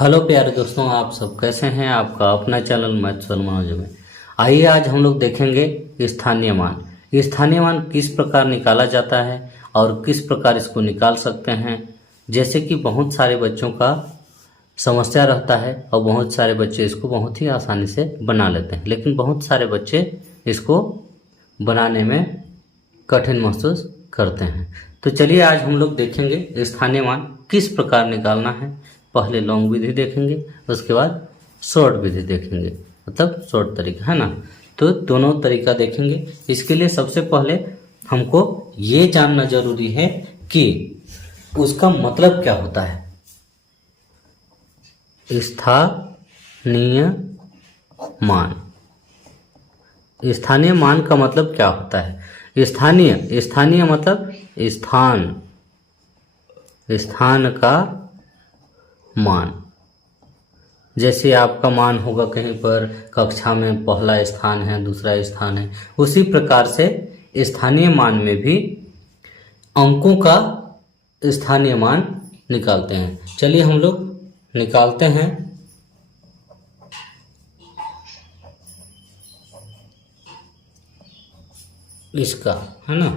Hello प्यारे दोस्तों, आप सब कैसे हैं। आपका अपना चैनल मैथ्स मनोज में। आइए आज हम लोग देखेंगे स्थानीय मान। स्थानीय मान किस प्रकार निकाला जाता है और किस प्रकार इसको निकाल सकते हैं। जैसे कि बहुत सारे बच्चों का समस्या रहता है और बहुत सारे बच्चे इसको बहुत ही आसानी से बना लेते हैं, लेकिन बहुत सारे बच्चे इसको बनाने में कठिन महसूस करते हैं। तो चलिए आज हम लोग देखेंगे स्थानीय मान किस प्रकार निकालना है। पहले लॉन्ग विधि देखेंगे, उसके बाद शॉर्ट विधि देखेंगे, मतलब शॉर्ट तरीका है ना। तो दोनों तरीका देखेंगे। इसके लिए सबसे पहले हमको ये जानना जरूरी है कि उसका मतलब क्या होता है। स्थानीय मान, स्थानीय मान का मतलब क्या होता है। स्थानीय, स्थानीय मतलब स्थान, स्थान का मान। जैसे आपका मान होगा कहीं पर कक्षा में पहला स्थान है, दूसरा स्थान है, उसी प्रकार से स्थानीय मान में भी अंकों का स्थानीय मान निकालते हैं। चलिए हम लोग निकालते हैं। इसका है ना,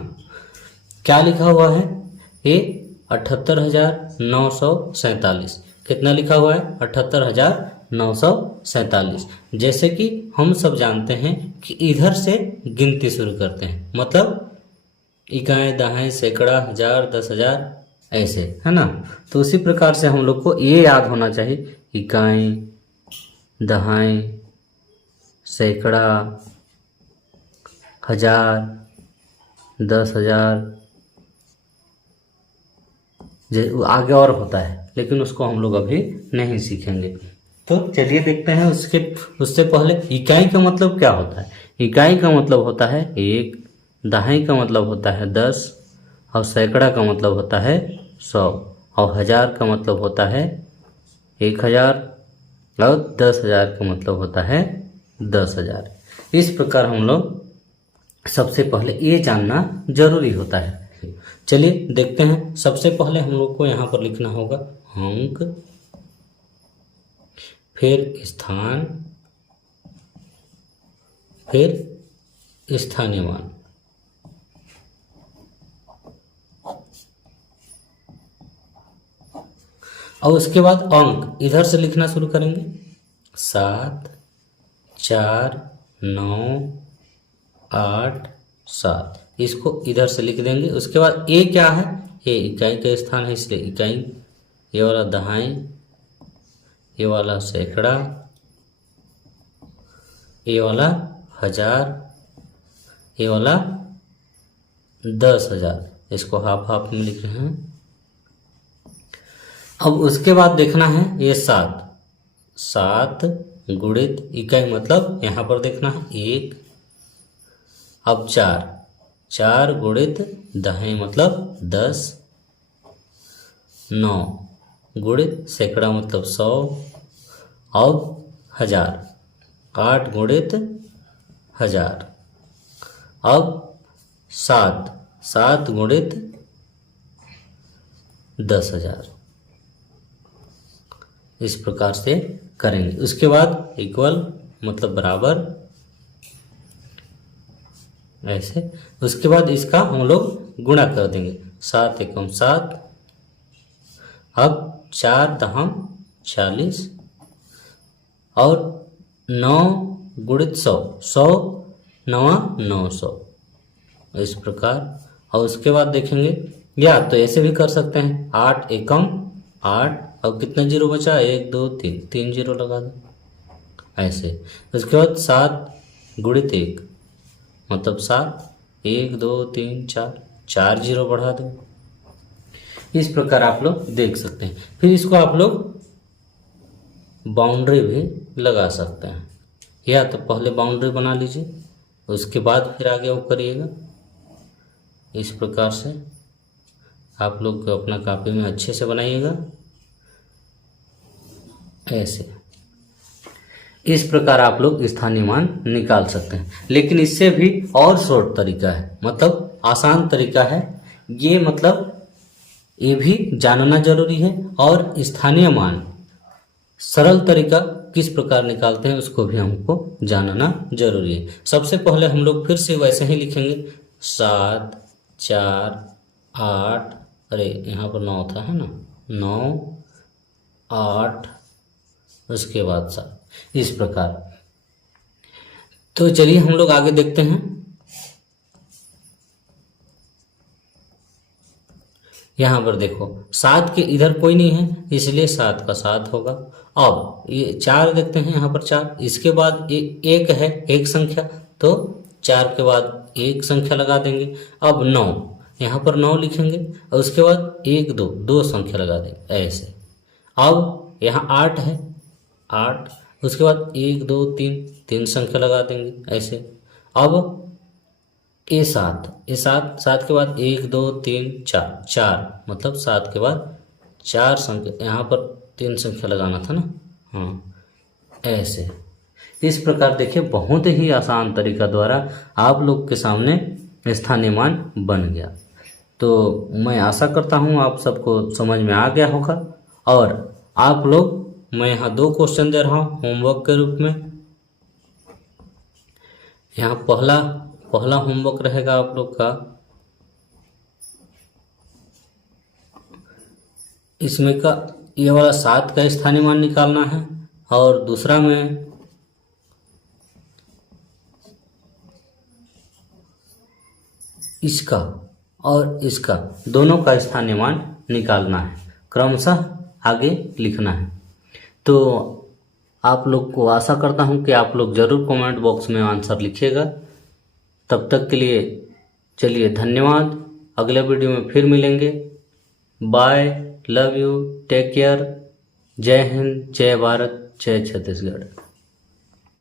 क्या लिखा हुआ है, ये 78,947। कितना लिखा हुआ है, 78,947। जैसे कि हम सब जानते हैं कि इधर से गिनती शुरू करते हैं, मतलब इकाई, दहाई, सैकड़ा, हजार, 10,000, ऐसे है ना। तो उसी प्रकार से हम लोग को ये याद होना चाहिए, इकाई, दहाई, सैकड़ा, हजार, 10,000, आगे और होता है, लेकिन उसको हम लोग अभी नहीं सीखेंगे। तो चलिए देखते हैं। उससे पहले इकाई का मतलब क्या होता है। इकाई का मतलब होता है 1, दहाई का मतलब होता है 10, और सैकड़ा का मतलब होता है 100, और हजार का मतलब होता है 1,000, और 10,000 का मतलब होता है 10,000। इस प्रकार हम लोग सबसे पहले ये जानना जरूरी होता है। चलिए देखते हैं। सबसे पहले हम लोग को यहाँ पर लिखना होगा अंक, फिर स्थान, फिर स्थानीय मान। और उसके बाद अंक इधर से लिखना शुरू करेंगे, 7, 4, 9, 8, 7, इसको इधर से लिख देंगे। उसके बाद ए क्या है, ये इकाई का स्थान है, इसलिए इकाई, ये वाला दहाई, ये वाला सैकड़ा, ये वाला हजार, ये वाला 10,000, इसको हाफ हाफ में लिख रहे हैं। अब उसके बाद देखना है ये 7 गुणित इकाई, मतलब यहाँ पर देखना है 1। अब 4 गुणित दहाई मतलब 10, 9 गुणित सैकड़ा मतलब 100, और हजार, 8 गुणित हजार। अब 7 गुणित 10,000। इस प्रकार से करेंगे। उसके बाद इक्वल मतलब बराबर, ऐसे। उसके बाद इसका हम लोग गुणा कर देंगे, 7 एकम 7। अब 4 दहम 40, और 9 गुणित 100, 100 9 900, इस प्रकार। और उसके बाद देखेंगे, या तो ऐसे भी कर सकते हैं, 8 एकम 8, और कितना जीरो बचा, 1 2 3, 3 जीरो लगा दो, ऐसे। उसके बाद 7 गुणित 1 मतलब 7, 1 2 3 4, 4 जीरो बढ़ा दो। इस प्रकार आप लोग देख सकते हैं। फिर इसको आप लोग बाउंड्री भी लगा सकते हैं, या तो पहले बाउंड्री बना लीजिए, उसके बाद फिर आगे वो करिएगा। इस प्रकार से आप लोग अपना कॉपी में अच्छे से बनाइएगा, ऐसे। इस प्रकार आप लोग स्थानीय मान निकाल सकते हैं। लेकिन इससे भी और शॉर्ट तरीका है, मतलब आसान तरीका है ये, मतलब ये भी जानना जरूरी है। और स्थानीय मान सरल तरीका किस प्रकार निकालते हैं उसको भी हमको जानना जरूरी है। सबसे पहले हम लोग फिर से वैसे ही लिखेंगे 7 4 8, अरे यहाँ पर 9 था है ना, 9 8 उसके बाद 7, इस प्रकार। तो चलिए हम लोग आगे देखते हैं। यहाँ पर देखो 7 के इधर कोई नहीं है इसलिए 7 का 7 होगा। अब ये 4 देखते हैं, यहाँ पर 4, इसके बाद एक है, एक संख्या, तो 4 के बाद एक संख्या लगा देंगे। अब 9, यहाँ पर 9 लिखेंगे और उसके बाद 1 2 दो संख्या लगा देंगे ऐसे। अब यहाँ 8 है, 8, उसके बाद 1 2 3 तीन संख्या लगा देंगे ऐसे। अब ये 7, ये 7, 7 के बाद 1 2 3 4, 4 मतलब 7 के बाद 4 संख्या, यहाँ पर 3 संख्या लगाना था ना, हाँ ऐसे। इस प्रकार देखिए बहुत ही आसान तरीका द्वारा आप लोग के सामने स्थानीय मान बन गया। तो मैं आशा करता हूँ आप सबको समझ में आ गया होगा। और आप लोग, मैं यहाँ 2 क्वेश्चन दे रहा हूँ होमवर्क के रूप में। यहाँ पहला होमवर्क रहेगा आप लोग का, इसमें का ये वाला 7 का स्थानीय मान निकालना है और दूसरा में इसका और इसका दोनों का स्थानीय मान निकालना है, क्रमशः आगे लिखना है। तो आप लोग को आशा करता हूं कि आप लोग जरूर कमेंट बॉक्स में आंसर लिखिएगा। तब तक के लिए चलिए धन्यवाद, अगले वीडियो में फिर मिलेंगे। Bye, love you, take care, जय हिंद, जय भारत, जय छत्तीसगढ़।